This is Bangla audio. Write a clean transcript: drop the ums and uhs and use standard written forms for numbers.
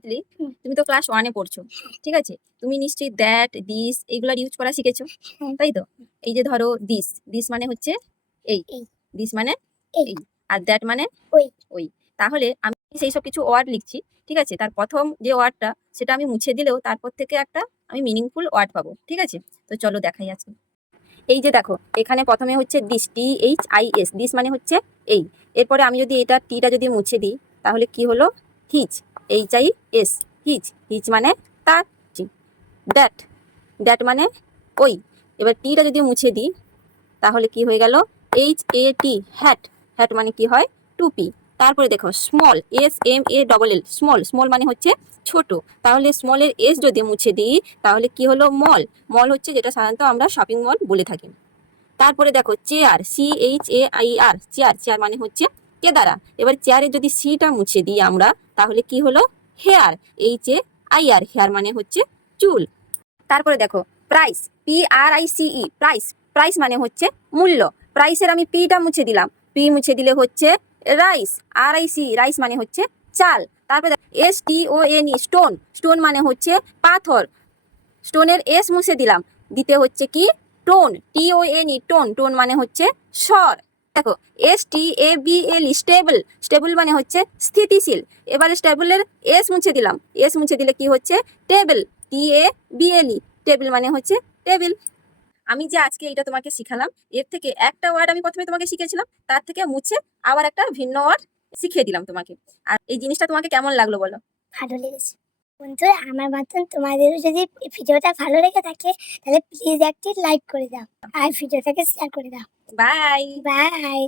তিতলি, তুমি তো ক্লাস 1 এ পড়ছো, ঠিক আছে? তুমি নিশ্চয়ই দ্যাট, দিস এইগুলার ইউজ করা শিখেছো, তাই তো? এই যে ধরো দিস, দিস মানে হচ্ছে এই, দিস মানে এই, আর দ্যাট মানে ওই। তাহলে আমি সেই সব কিছু ওয়ার্ড লিখছি, ঠিক আছে? তার প্রথম যে ওয়ার্ডটা সেটা আমি মুছে দিলেও তারপর থেকে একটা আমি মিনিংফুল ওয়ার্ড পাবো, ঠিক আছে? তো চলো দেখাই আজকে। এই যে দেখো, এখানে প্রথমে হচ্ছে দিস, THIS, দিস মানে হচ্ছে এই। এরপরে আমি যদি এটা টিটা যদি মুছে দিই তাহলে কি হলো? হিচ, HIS, হিচ, হিচ মানে তার। দ্যাট, দ্যাট মানে ওই। এবার টিটা যদি মুছে দিই তাহলে কি হয়ে গেল? HAT, হ্যাট, হ্যাট মানে কি হয়? টুপি। তারপরে দেখো স্মল, SMALL, স্মল, স্মল মানে হচ্ছে ছোট। তাহলে স্মলের এস যদি মুছে দিই তাহলে কি হলো? মল, মল হচ্ছে যেটা সাধারণত আমরা শপিং মল বলে থাকি। তারপরে দেখো চেয়ার, CHAIR, চেয়ার, চেয়ার মানে হচ্ছে কেদারা। এবার চেয়ারে যদি সিটা মুছে দিই আমরা তাহলে কি হলো? হেয়ার, HAIR, হেয়ার মানে হচ্ছে চুল। তারপরে দেখো প্রাইস, PRICE, প্রাইস, প্রাইস মানে হচ্ছে মূল্য। প্রাইসের আমি পিটা মুছে দিলাম, পি মুছে দিলে হচ্ছে রাইস, RIC, রাইস মানে হচ্ছে চাল। তারপরে STONE, স্টোন, স্টোন মানে হচ্ছে পাথর। স্টোনের এস মুছে দিলাম, দিতে হচ্ছে কি? টোন, TONE, টোন, টোন মানে হচ্ছে স্বর। দেখো STABL, স্টেবল, স্টেবল মানে হচ্ছে স্থিতিশীল। এবারে স্টেবলের এস মুছে দিলাম, এস মুছে দিলে কি হচ্ছে? টেবিল, TABLE, টেবিল মানে হচ্ছে টেবিল। আমি যে আজকে এটা তোমাকে শিখালাম এর থেকে একটা ওয়ার্ড আমি প্রথমে তোমাকে শিখেছিলাম, তার থেকে মুছে আবার একটা ভিন্ন ওয়ার্ড শিখিয়ে দিলাম তোমাকে। আর এই জিনিসটা তোমাকে কেমন লাগলো বলো? ভালো লেগেছে। বন্ধুরা, আমার মতন তোমাদেরও যদি ভিডিওটা ভালো লেগে থাকে তাহলে প্লিজ একটি লাইক করে দাও আর ভিডিওটাকে শেয়ার করে দাও। বাই। বাই।